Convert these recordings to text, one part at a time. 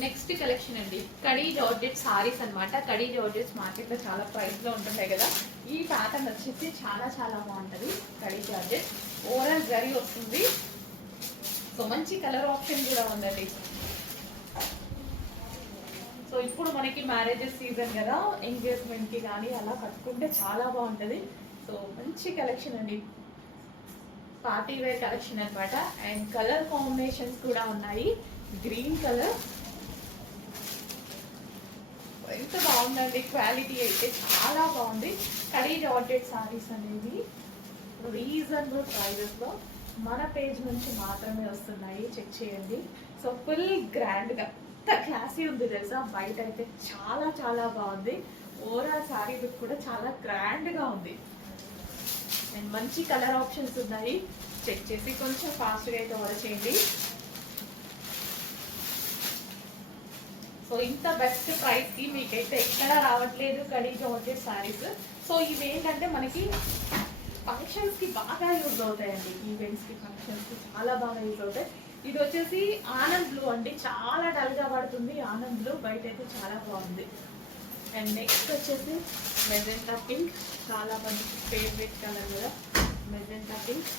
Next collection అండి, khadi georgette saris అనమాట. Khadi georgettes మార్కెట్లో చాలా ప్రైస్లో ఉంటుంటాయి కదా. ఈ ప్యాటర్న్ వచ్చేసి చాలా చాలా బాగుంటుంది. కడీ జార్జెట్ ఓవరాల్ జరీ వస్తుంది. సో మంచి కలర్ ఆప్షన్ కూడా ఉందండి. సో ఇప్పుడు మనకి మ్యారేజెస్ సీజన్ కదా, ఎంగేజ్మెంట్కి కానీ అలా కట్టుకుంటే చాలా బాగుంటుంది. సో మంచి కలెక్షన్ అండి, పార్టీ వేర్ కలెక్షన్ అనమాట. అండ్ కలర్ కాంబినేషన్స్ కూడా ఉన్నాయి. గ్రీన్ కలర్ ఎంత బాగుందండి, క్వాలిటీ అయితే చాలా బాగుంది. కడీ జార్జెట్ సారీస్ అనేవి రీజనబుల్ ప్రైజెస్లో మన పేజ్ నుంచి మాత్రమే వస్తున్నాయి, చెక్ చేయండి. సో ఫుల్ గ్రాండ్గా ఎంత క్లాసీ ఉంది తెలుసా, బయట అయితే చాలా చాలా బాగుంది. ఓవరాల్ సారీ లుక్ కూడా చాలా గ్రాండ్గా ఉంది. అండ్ మంచి కలర్ ఆప్షన్స్ ఉన్నాయి, చెక్ చేసి కొంచెం ఫాస్ట్గా అయితే ఆర్డర్ చేయండి. సో ఇంత బెస్ట్ ప్రైస్కి మీకైతే ఎక్కడ రావట్లేదు కడీ జార్జెట్ సారీస్. సో ఇవి ఏంటంటే మనకి ఫంక్షన్స్కి బాగా యూజ్ అవుతాయండి, ఈవెంట్స్కి ఫంక్షన్స్కి చాలా బాగా యూజ్ అవుతాయి. ఇది వచ్చేసి ఆనంద్ బ్లూ అండి, చాలా డల్గా పడుతుంది ఆనంద్ బ్లూ, బయట అయితే చాలా బాగుంది. అండ్ నెక్స్ట్ వచ్చేసి మెజెంటా పింక్, చాలా మంది ఫేవరెట్ కలర్ కూడా మెజెంటా పింక్.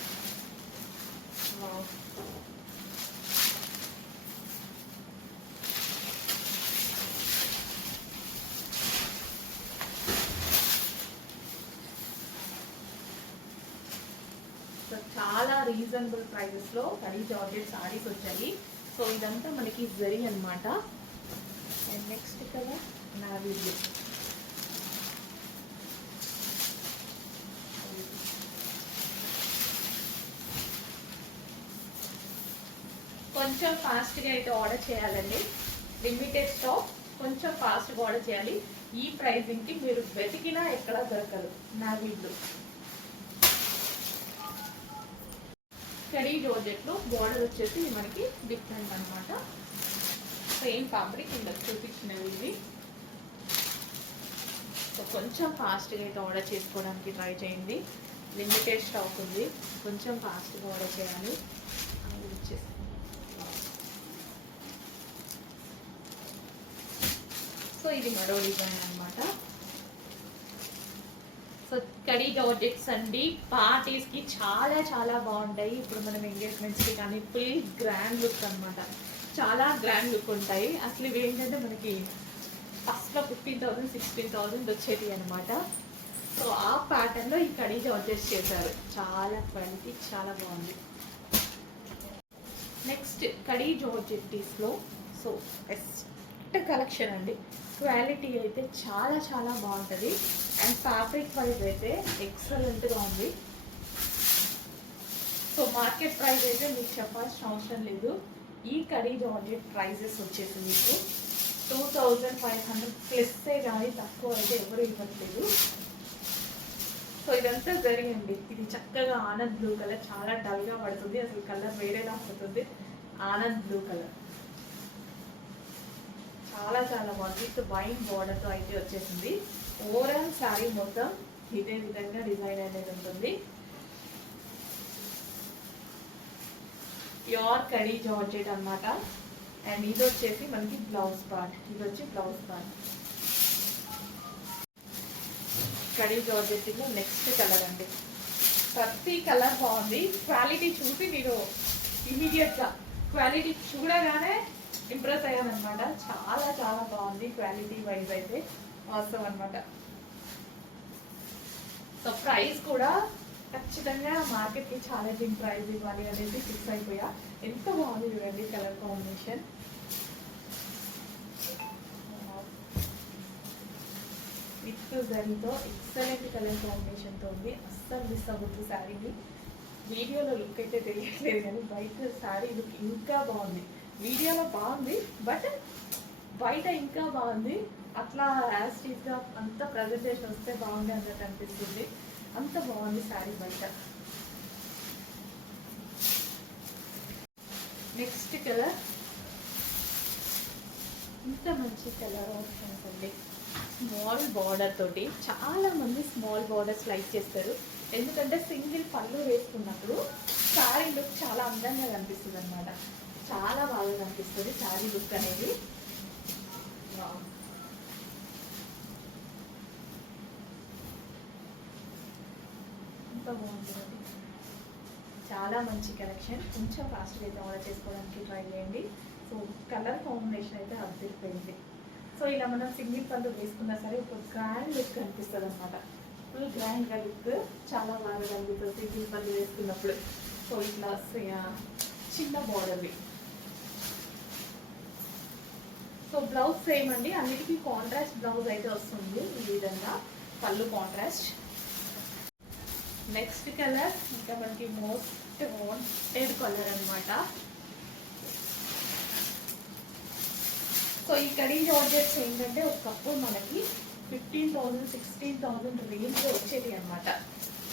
చాలా రీజనబుల్ ప్రైజెస్లో కడీ జార్జెట్ సారీస్ వచ్చాయి. సో ఇదంతా మనకి జరీ అనమాట. And next colour navy blue. కొంచెం ఫాస్ట్గా అయితే ఆర్డర్ చేయాలండి, లిమిటెడ్ స్టాక్, కొంచెం ఫాస్ట్గా ఆర్డర్ చేయాలి. ఈ ప్రైజింగ్కి మీరు వెతికినా ఎక్కడా దొరకదు. Navy blue. కడీ జార్జెట్లో బార్డర్ వచ్చేసి మనకి డిఫరెంట్ అనమాట. సేమ్ ఫ్యాబ్రిక్ ఇందులో చూపించినవి ఇవి. సో కొంచెం ఫాస్ట్గా అయితే ఆర్డర్ చేసుకోవడానికి ట్రై చేయండి, లిమిటెడ్ స్టాక్ ఉంది, కొంచెం ఫాస్ట్గా ఆర్డర్ చేయాలి. సో ఇది మరో డిజైన్ అనమాట. సో కడీ జార్జెట్స్ అండి, పార్టీస్కి చాలా చాలా బాగుంటాయి. ఇప్పుడు మనం ఎంగేజ్మెంట్స్కి కానీ ఫుల్ గ్రాండ్ లుక్ అనమాట, చాలా గ్రాండ్ లుక్ ఉంటాయి. అసలు ఇవి ఏంటంటే మనకి ఫస్ట్లో 15,000 16,000 వచ్చేటి అనమాట. సో ఆ ప్యాటర్న్లో ఈ కడీ జార్జెట్స్ చేశారు, చాలా క్వాలిటీ చాలా బాగుంది. నెక్స్ట్ కడీ జార్జెట్స్లో సో బెస్ట్ కలెక్షన్ అండి, క్వాలిటీ అయితే చాలా చాలా బాగుంటుంది. అండ్ ఫ్యాబ్రిక్ వైజ్ అయితే ఎక్సలెంట్గా ఉంది. సో మార్కెట్ ప్రైస్ అయితే మీకు చెప్పాల్సిన అవసరం లేదు. ఈ కడీ జార్జెట్ ప్రైజెస్ వచ్చేసి మీకు 2,500 ప్లస్సే కానీ తక్కువ అయితే ఎవరు ఇవ్వట్లేదు. సో ఇదంతా జరిగింది. ఇది చక్కగా ఆనంద్ బ్లూ కలర్, చాలా డల్గా పడుతుంది, అసలు కలర్ వేరేలా పడుతుంది. ఆనంద్ బ్లూ కలర్ చాలా చాలా బాగుంది. విత్ వైన్ బార్డర్తో అయితే వచ్చేసింది. ఓవరాల్ శారీ మొత్తం ఇదే విధంగా డిజైన్ అనేది ఉంటుంది. ప్యూర్ కడీ జార్జెట్ అనమాట. అండ్ ఇది వచ్చేసి మనకి బ్లౌజ్ పార్ట్, ఇది వచ్చి బ్లౌజ్ పార్ట్. కడీ జార్జెట్లో నెక్స్ట్ కలర్ అండి, ప్రతి కలర్ బాగుంది. క్వాలిటీ చూసి మీరు ఇమీడియట్గా క్వాలిటీ చూడగానే ఇంప్రెస్ అయ్యానమాట. చాలా చాలా బాగుంది క్వాలిటీ వైజ్ అయితే, అవసరం అనమాట. సో ప్రైస్ కూడా ఖచ్చితంగా మార్కెట్కి ఛాలెంజింగ్ ప్రైస్ ఇవ్వాలి అనేది ఫిక్స్ అయిపోయా. ఎంత బాగుంది చూడండి కలర్ కాంబినేషన్. విత్ జరీతో ఎక్సలెంట్ కలర్ కాంబినేషన్తో ఉంది, అస్సలు మిస్ అవ్వద్దు శారీని. వీడియోలో లుక్ అయితే తెలియట్లేదు కానీ బయట శారీ లుక్ ఇంకా బాగుంది. వీడియోలో బాగుంది బట్ బయట ఇంకా బాగుంది. అట్లా యాస్టీస్గా అంత ప్రజెంటేషన్ వస్తే బాగుంది అన్నట్టు అనిపిస్తుంది, అంత బాగుంది శారీ బయట. నెక్స్ట్ కలర్, ఇంత మంచి కలర్ ఆప్షన్స్ అండి. స్మాల్ బార్డర్ తోటి, చాలా మంది స్మాల్ బార్డర్స్ లైక్ చేస్తారు, ఎందుకంటే సింగిల్ పళ్ళు వేసుకున్నప్పుడు శారీ లుక్ చాలా అందంగా కనిపిస్తుంది అనమాట. చాలా బాగా కనిపిస్తుంది శారీ లుక్ అనేది. ఎంత బాగుంటుంది, చాలా మంచి కలెక్షన్. కొంచెం ఫాస్ట్గా అయితే ఆర్డర్ చేసుకోవడానికి ట్రై చేయండి. సో కలర్ కాంబినేషన్ అయితే అదిరిపోయింది. సో ఇలా మనం సింగిల్ పళ్ళు వేసుకున్నా సరే ఒక గ్రాండ్ లుక్ కనిపిస్తుంది అనమాట. ఫుల్ గ్రాండ్గా లుక్ చాలా బాగా కనిపిస్తుంది సింగిల్ పళ్ళు వేసుకున్నప్పుడు. సో ఇట్లా చిన్న బార్డర్వి. సో బ్లౌజ్ సేమ్ అండి, అన్నిటికీ కాంట్రాస్ట్ బ్లౌజ్ అయితే వస్తుంది. ఈ విధంగా పళ్ళు కాంట్రాస్ట్. నెక్స్ట్ కలర్ ఇంకా మనకి మోస్ట్ వాంటెడ్ కలర్ అనమాట. సో ఈ కడీ జార్జెట్స్ ఏంటంటే ఒకప్పుడు మనకి 15,000 16,000 రేంజ్లో వచ్చేది అనమాట.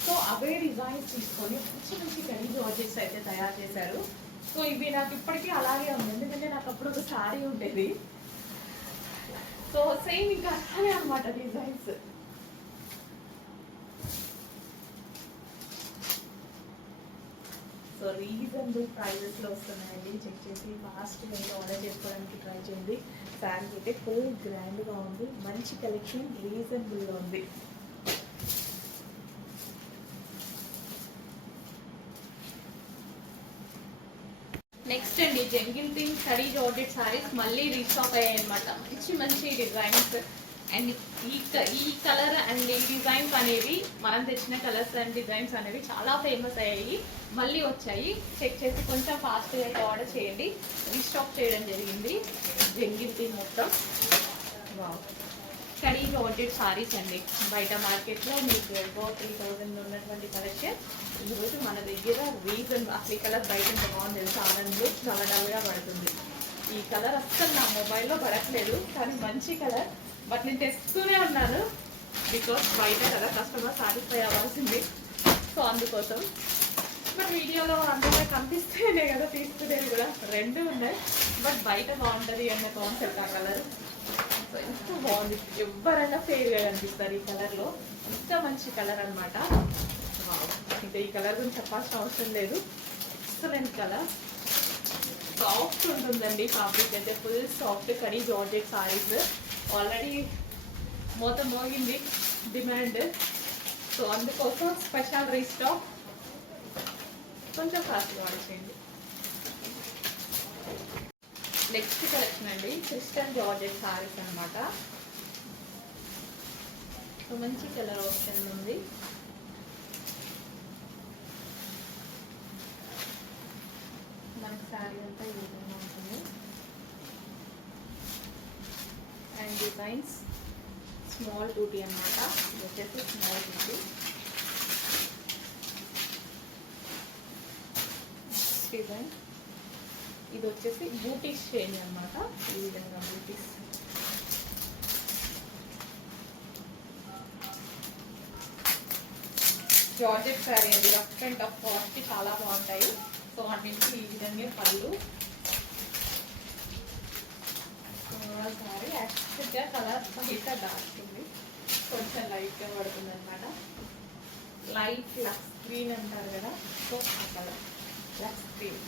సో అవే డిజైన్స్ తీసుకొని మంచి మంచి కడీ జార్జెట్స్ అయితే తయారు చేశారు. సో ఇవి నాకు ఇప్పటికీ అలాగే ఉంది, ఎందుకంటే నాకు అప్పుడు ఒక సారీ ఉండేది. సో సేమ్ ఇంకా అలానే అనమాట డిజైన్స్. సో రీజనబుల్ ప్రైజెస్లో వస్తున్నాయండి. చెక్ చేసి ఫాస్ట్గా అయితే ఆర్డర్ చేసుకోవడానికి ట్రై చేయండి. శారీ అయితే ఫుల్ గ్రాండ్గా ఉంది, మంచి కలెక్షన్, రీజనబుల్గా ఉంది. నెక్స్ట్ అండి jungle thing khadi georgette saris మళ్ళీ రీస్టాక్ అయ్యాయి అనమాట. మంచి మంచి డిజైన్స్ అండ్ ఈ కలర్ అండ్ ఈ డిజైన్స్ అనేవి మనం తెచ్చిన కలర్స్ అండ్ డిజైన్స్ అనేవి చాలా ఫేమస్ అయ్యాయి, మళ్ళీ వచ్చాయి. చెక్ చేసి కొంచెం ఫాస్ట్గా అయితే ఆర్డర్ చేయండి. రీస్టాక్ చేయడం జరిగింది జంగిల్ థింగ్ మొత్తం. కడీ జార్జెట్ సారీస్ అండి. బయట మార్కెట్లో మీకు 3,000 ఉన్నటువంటి కలెక్షన్ ఈరోజు మన దగ్గర రీజన్. అసలు ఈ కలర్ బయట ఎంత బాగుంది తెలుసు, ఆనందంలో చాలా డల్గా పడుతుంది. ఈ కలర్ అస్సలు నా మొబైల్లో పడట్లేదు, కానీ మంచి కలర్. బట్ నేను తెస్తూనే ఉన్నాను బికాస్ బయట కదా కస్టమర్ సాటిస్ఫై అవ్వాల్సింది. సో అందుకోసం బట్ వీడియోలో అందరూ కనిపిస్తేనే కదా తీసుకునేది కూడా. రెండు ఉన్నాయి, బట్ బయట బాగుంటుంది అన్న కాన్సెప్ట్ ఆ కలర్. సో ఎంత బాగుంది, ఎవరైనా ఫెయిర్గా కనిపిస్తారు ఈ కలర్లో. ఎంత మంచి కలర్ అనమాట. ఇంకా ఈ కలర్ గురించి చెప్పాల్సిన అవసరం లేదు, ఎక్సలెంట్ కలర్. సాఫ్ట్ ఉంటుందండి ఫ్యాబ్రిక్ అయితే, full soft khadi georgette saris. Already మొత్తం మోగింది డిమాండ్. సో అందుకోసం స్పెషల్ రీస్టాక్. కొంచెం ఫాస్ట్గా ఆర్డర్ చేయండి. నెక్స్ట్ కలెక్షన్ అండి క్రిస్టల్ జార్జెట్ సారీస్ అనమాట. సో మంచి కలర్ ఆప్షన్ ఉంది. మనకి శారీ అంతా ఈ విధంగా ఉంటుంది. అండ్ డిజైన్స్ స్మాల్ బూటీ అనమాట. ఇది వచ్చేసి స్మాల్ బూటీ. డిజైన్ ఇది వచ్చేసి బూటీస్ చేంజ్ అనమాట. ఈ విధంగా బూటీస్. జార్జెట్ శారీ అండి, రఫ్ అండ్ టఫ్ కాస్ట్కి చాలా బాగుంటాయి. సో అన్నింటికి ఈ విధంగా పళ్ళు. శారీ యాక్చువల్గా కలర్ బయట డార్క్ ఉంది, కొంచెం లైట్గా పడుతుంది అనమాట. లైట్ లక్స్ గ్రీన్ అంటారు కదా, సో ఆ కలర్ లక్స్ గ్రీన్.